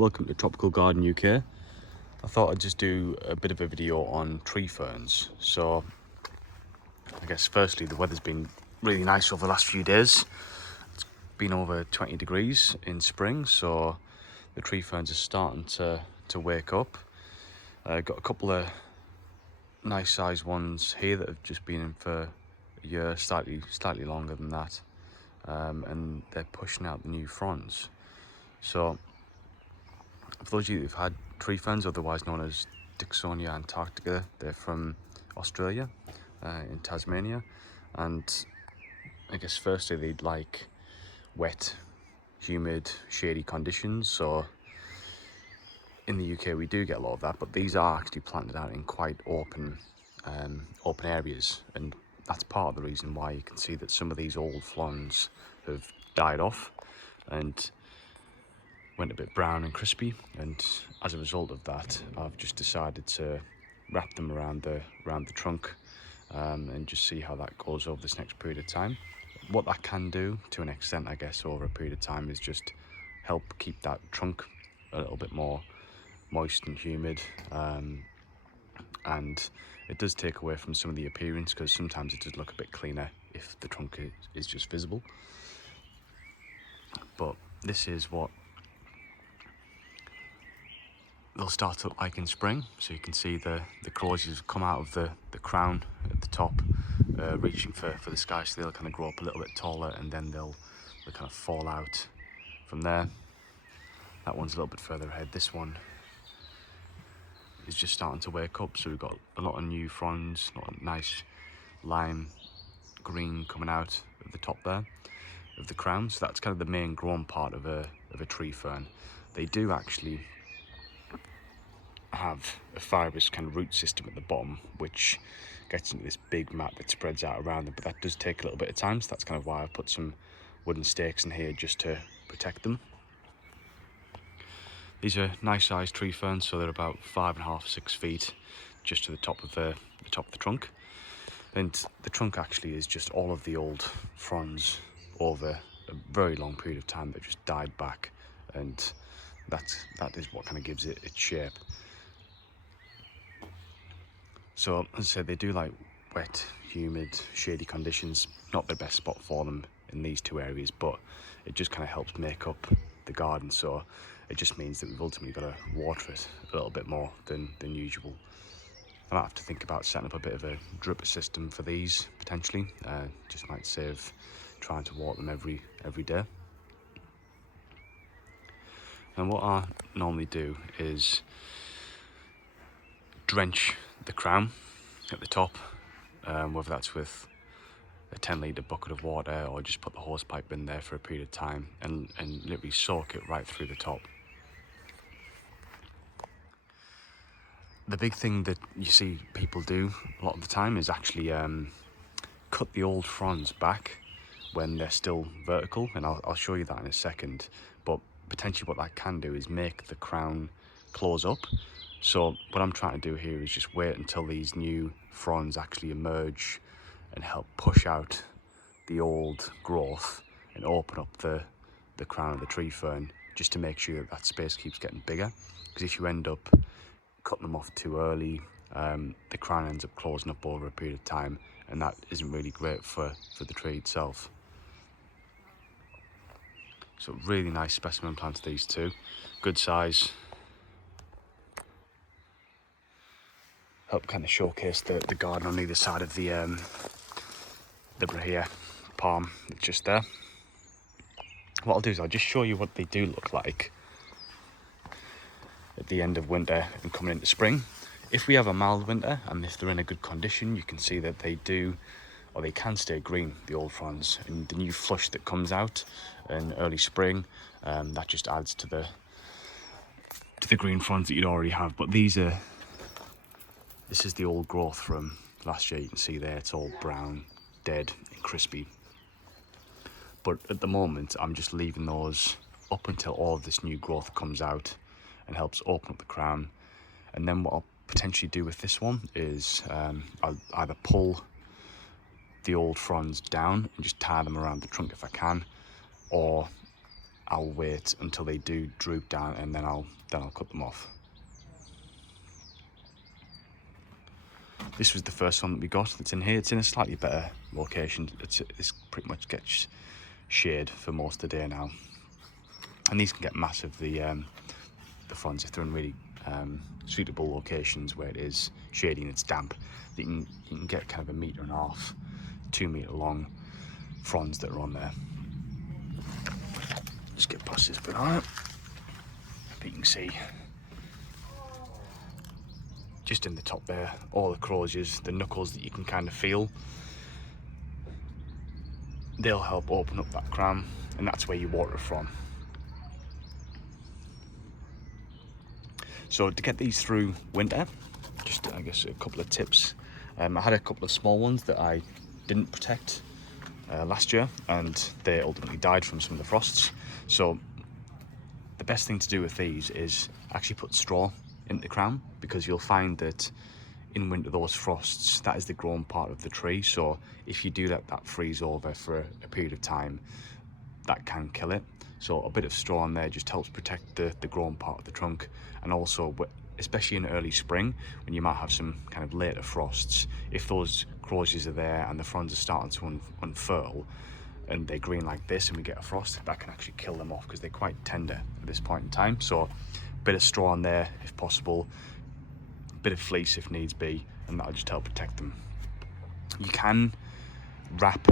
welcome to Tropical Garden UK. I thought I'd just do a bit of a video on tree ferns. So I guess firstly the weather's been really nice over the last few days. It's been over 20 degrees in spring, so the tree ferns are starting to wake up. Got a couple of nice sized ones here that have just been in for a year, slightly longer than that, and they're pushing out the new fronds. So for those of you who've had tree ferns, otherwise known as Dicksonia Antarctica, they're from Australia, in Tasmania, and I guess firstly they'd like wet, humid, shady conditions. So in the UK we do get a lot of that, but these are actually planted out in quite open areas, and that's part of the reason why you can see that some of these old fronds have died off and went a bit brown and crispy, and as a result of that I've just decided to wrap them around the trunk, and just see how that goes over this next period of time. What that can do to an extent, I guess, over a period of time is just help keep that trunk a little bit more moist and humid, and it does take away from some of the appearance, because sometimes it does look a bit cleaner if the trunk is just visible. But this is what they'll start to look like in spring. So you can see the closures come out of the crown at the top, reaching for the sky, so they'll kind of grow up a little bit taller, and then they'll kind of fall out from there. That one's a little bit further ahead. This one is just starting to wake up, so we've got a lot of new fronds, a lot of nice lime green coming out of the top there of the crown. So that's kind of the main grown part of a tree fern. They do actually have a fibrous kind of root system at the bottom, which gets into this big mat that spreads out around them, but that does take a little bit of time. So that's kind of why I put some wooden stakes in here just to protect them. These are nice sized tree ferns, so they're about 5.5 to 6 feet just to the top of the trunk. And the trunk actually is just all of the old fronds over a very long period of time that just died back, and that is what kind of gives it its shape. So as I said, they do like wet, humid, shady conditions. Not the best spot for them in these two areas, but it just kind of helps make up the garden. So it just means that we've ultimately got to water it a little bit more than usual. I might have to think about setting up a bit of a drip system for these potentially. Just might save trying to water them every day. And what I normally do is drench the crown at the top, whether that's with a 10-litre bucket of water, or just put the hose pipe in there for a period of time and literally soak it right through the top. The big thing that you see people do a lot of the time is actually cut the old fronds back when they're still vertical, and I'll show you that in a second. But potentially what that can do is make the crown close up. So what I'm trying to do here is just wait until these new fronds actually emerge and help push out the old growth and open up the crown of the tree fern, just to make sure that space keeps getting bigger. Because if you end up cutting them off too early, the crown ends up closing up over a period of time, and that isn't really great for the tree itself. So really nice specimen plants, these two, good size. Help kind of showcase the garden on either side of the brahea palm that's just there. What I'll do is I'll just show you what they do look like at the end of winter and coming into spring. If we have a mild winter and if they're in a good condition, you can see that they do, or they can stay green, the old fronds, and the new flush that comes out in early spring, that just adds to the green fronds that you'd already have. But this is the old growth from last year. You can see there it's all brown, dead and crispy. But at the moment I'm just leaving those up until all of this new growth comes out and helps open up the crown. And then what I'll potentially do with this one is I'll either pull the old fronds down and just tie them around the trunk if I can, or I'll wait until they do droop down, and then I'll cut them off. This was the first one that we got that's in here. It's in a slightly better location. It's pretty much gets shade for most of the day now, and these can get massive. The fronds, if they're in really suitable locations where it is shady and it's damp, you can get kind of 1.5 meters, 2 meter long fronds that are on there. Just get past this bit on it. But you can see just in the top there, all the croziers, the knuckles that you can kind of feel, they'll help open up that crown, and that's where you water it from. So to get these through winter, just I guess a couple of tips. I had a couple of small ones that I didn't protect last year, and they ultimately died from some of the frosts. So the best thing to do with these is actually put straw into the crown, because you'll find that in winter, those frosts, that is the growing part of the tree. So if you do let that freeze over for a period of time, that can kill it. So a bit of straw on there just helps protect the growing part of the trunk. And also, especially in early spring, when you might have some kind of later frosts, if those croziers are there and the fronds are starting to unfurl and they're green like this and we get a frost, that can actually kill them off because they're quite tender at this point in time. So a bit of straw on there if possible, a bit of fleece if needs be, and that'll just help protect them. You can wrap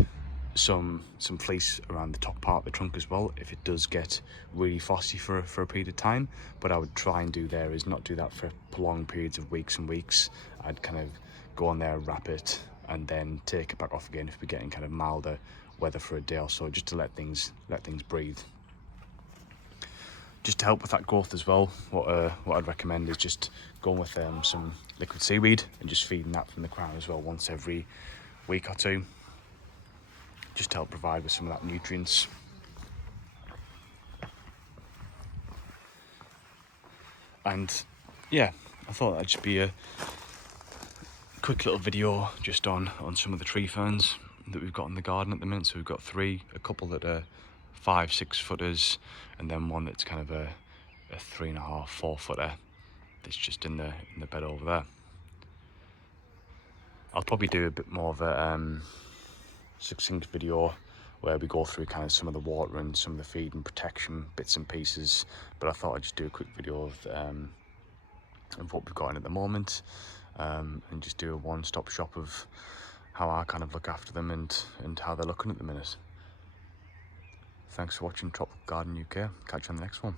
some fleece around the top part of the trunk as well if it does get really frosty for a period of time. But I would try and do there is not do that for prolonged periods of weeks and weeks. I'd kind of go on there, wrap it, and then take it back off again if we're getting kind of milder weather for a day or so, just to let things breathe. Just to help with that growth as well, what I'd recommend is just going with some liquid seaweed and just feeding that from the crown as well once every week or two, just to help provide with some of that nutrients. And yeah, I thought that'd just be a quick little video just on some of the tree ferns that we've got in the garden at the minute. So we've got a couple that are 5-6 footers, and then one that's kind of a 3.5-4 footer that's just in the bed over there. I'll probably do a bit more of a succinct video where we go through kind of some of the water and some of the feed and protection bits and pieces, but I thought I'd just do a quick video of what we've got in at the moment, and just do a one-stop shop of how I kind of look after them and how they're looking at the minute. Thanks for watching Tropical Garden UK. Catch you on the next one.